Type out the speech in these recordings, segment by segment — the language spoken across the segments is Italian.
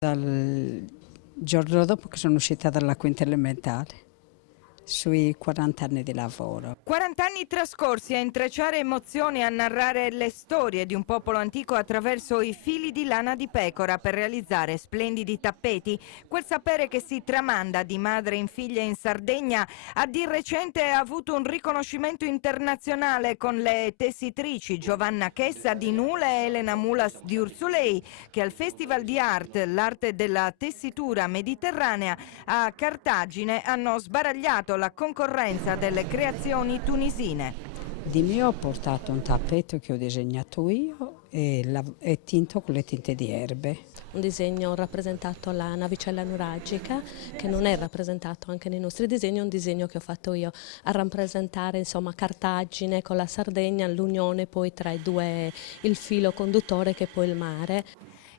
Dal giorno dopo che sono uscita dalla quinta elementare, sui 40 anni di lavoro. 40 anni trascorsi a intrecciare emozioni, a narrare le storie di un popolo antico attraverso i fili di lana di pecora per realizzare splendidi tappeti. Quel sapere che si tramanda di madre in figlia in Sardegna ha di recente avuto un riconoscimento internazionale con le tessitrici Giovanna Chessa di Nule e Elena Mulas di Ursulei, che al Festival di Art, l'arte della tessitura mediterranea a Cartagine hanno sbaragliato la concorrenza delle creazioni tunisine. Di mio ho portato un tappeto che ho disegnato io e tinto con le tinte di erbe. Un disegno rappresentato la navicella nuragica, che non è rappresentato anche nei nostri disegni, è un disegno che ho fatto io a rappresentare insomma Cartagine con la Sardegna, l'unione poi tra i due, il filo conduttore che è poi il mare.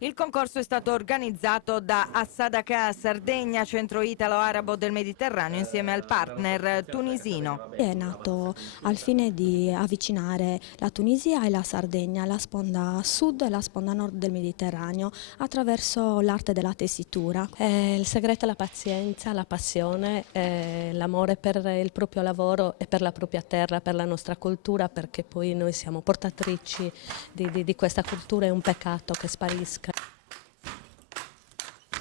Il concorso è stato organizzato da Assadaka Sardegna, centro italo-arabo del Mediterraneo, insieme al partner tunisino. È nato al fine di avvicinare la Tunisia e la Sardegna, la sponda sud e la sponda nord del Mediterraneo, attraverso l'arte della tessitura. Il segreto è la pazienza, la passione, l'amore per il proprio lavoro e per la propria terra, per la nostra cultura, perché poi noi siamo portatrici di questa cultura, è un peccato che sparisca.